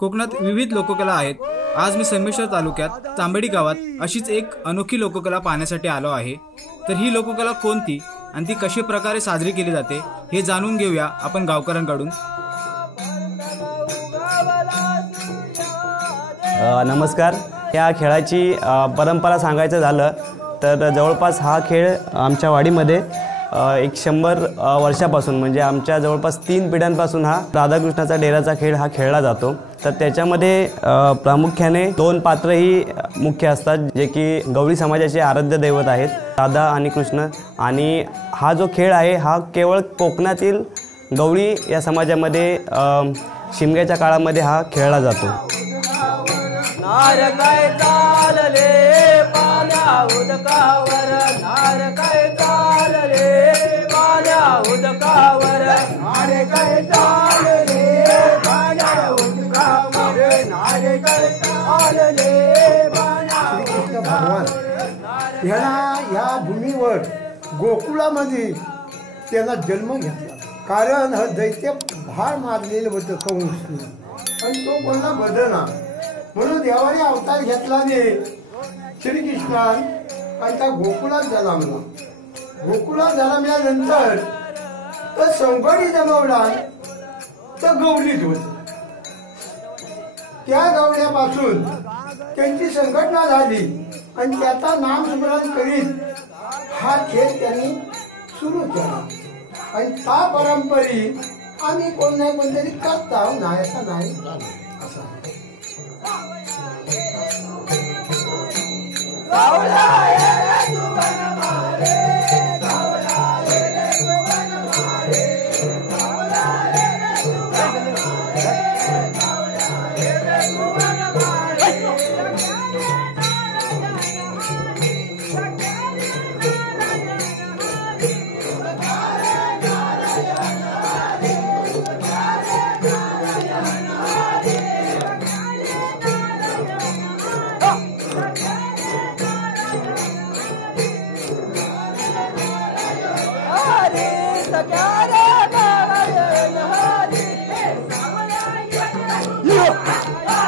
कोकणात विविध लोककला आहेत। आज मी संगमेश्वर तालुक्यात तांबडी गावात अशीच एक अनोखी लोककला पाहण्यासाठी आलो आहे। तर ही लोककला कोणती आणि ती कशा प्रकारे साजरी केली जाते हे जाणून घेऊया आपण गावकऱ्यांकडून। नमस्कार। या खेळाची परंपरा सांगायचं झालं तर जवळपास हा खेळ आमच्या वाडीमध्ये 100 वर्षापासून म्हणजे आमच्या जवळपास 3 पिढ्यांपासून हा राधाकृष्णाचा डेराचा खेळ हा खेळला जातो। तर त्याच्यामध्ये प्रामुख्याने 2 पात्र ही मुख्य असतात जे की गवळी समाजाचे आराध्य दैवत आहेत, राधा आणि कृष्ण। आणि हा जो खेळ आहे हा केवळ कोकणातील गवळी या समाजामध्ये शिमग्याच्या काळामध्ये हा खेळला जातो। नार काय चालले पाण्या उदकावर, नार काय चालले पाण्या उदकावर, नार काय चालले पाण्या उदकावर, नार काय चालले पाण्या उदकावर। या भूमीवर गोकुळामध्ये त्यांना जन्म घेतला, कारण हा दैत्य भार मारलेलं होतं कंसने आणि तो कोणा बदलना, म्हणून देवाने अवतार घेतला ने श्रीकृष्णान आणि त्या गोकुळात जन्मला। गोकुळात जन्मल्यानंतर तर संगडी जमवला तर गवलीत होत, त्या गवल्यापासून त्यांची संघटना झाली आणि त्याचा नामस्मरण करीत हा खेळ त्यांनी सुरू केला। आणि त्या परंपरी आम्ही कोण नाही कोणतरी करता नाही असा नाही असा।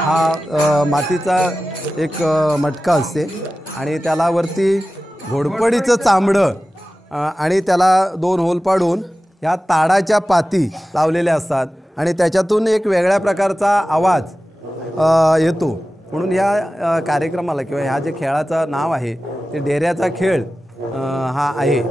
हा मातीचा एक मटका असते आणि त्याला वरती घोडपडीचं चामडं आणि त्याला 2 होल पाडून ह्या ताडाच्या पाती लावलेल्या असतात आणि त्याच्यातून एक वेगळ्या प्रकारचा आवाज येतो। म्हणून ह्या कार्यक्रमाला किंवा ह्या जे खेळाचं नाव आहे ते डेऱ्याचा खेळ हा आहे।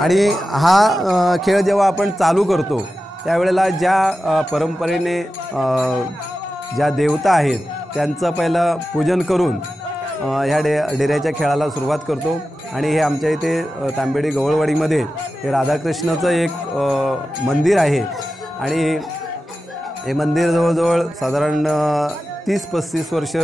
आणि हा खेळ जेव्हा आपण चालू करतो त्यावेळेला ज्या परंपरेने ज्या देवता आहेत त्यांचं पहिलं पूजन करून ह्या डेऱ्याच्या खेळाला सुरुवात करतो। आणि हे आमच्या इथे तांबेडी गवळवाडीमध्ये हे राधाकृष्णाचं एक मंदिर आहे आणि हे मंदिर जवळजवळ साधारण 30-35 वर्ष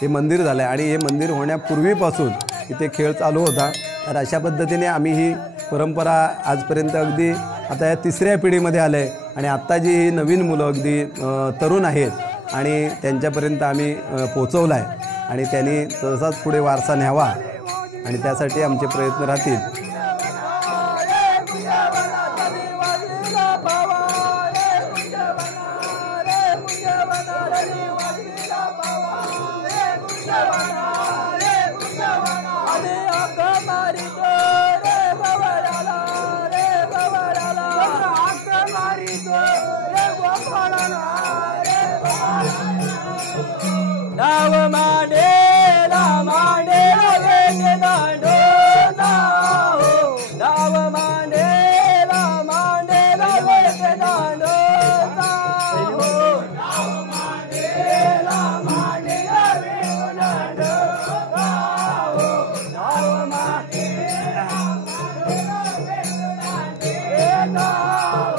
हे मंदिर झालं आहे आणि हे मंदिर होण्यापूर्वीपासून इथे खेळ चालू होता। तर अशा पद्धतीने आम्ही ही परंपरा आजपर्यंत अगदी आता या 3ऱ्या पिढीमध्ये आलं आहे आणि आत्ता जी ही नवीन मुलं अगदी तरुण आहेत आणि त्यांच्यापर्यंत आम्ही पोचवला आहे आणि त्यांनी तसाच पुढे वारसा न्यावा आणि त्यासाठी आमचे प्रयत्न राहतील। नाव मांडेला मांडेला वेगे दांडो नाव, नाव मांडेला मांडेला वेगे दांडो नाव, नाव मांडेला मांडेला वेगे दांडो नाव, नाव मांडेला मांडेला वेगे दांडो नाव।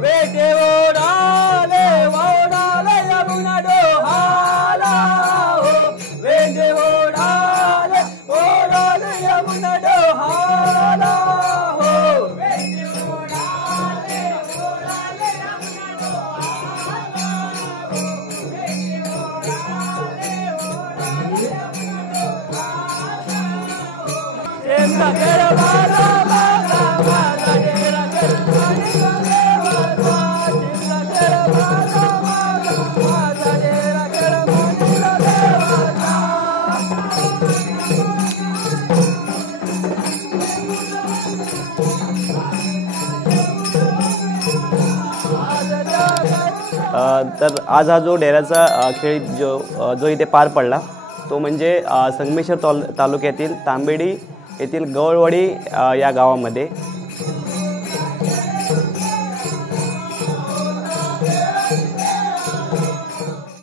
वेटे ओढाले ओढाले यमुना डोहाला, तर आज हा जो डेऱ्याचा खेळ जो इथे पार पडला तो म्हणजे संगमेश्वर तालुक्यातील तांबेडी येथील गवळवाडी या गावामध्ये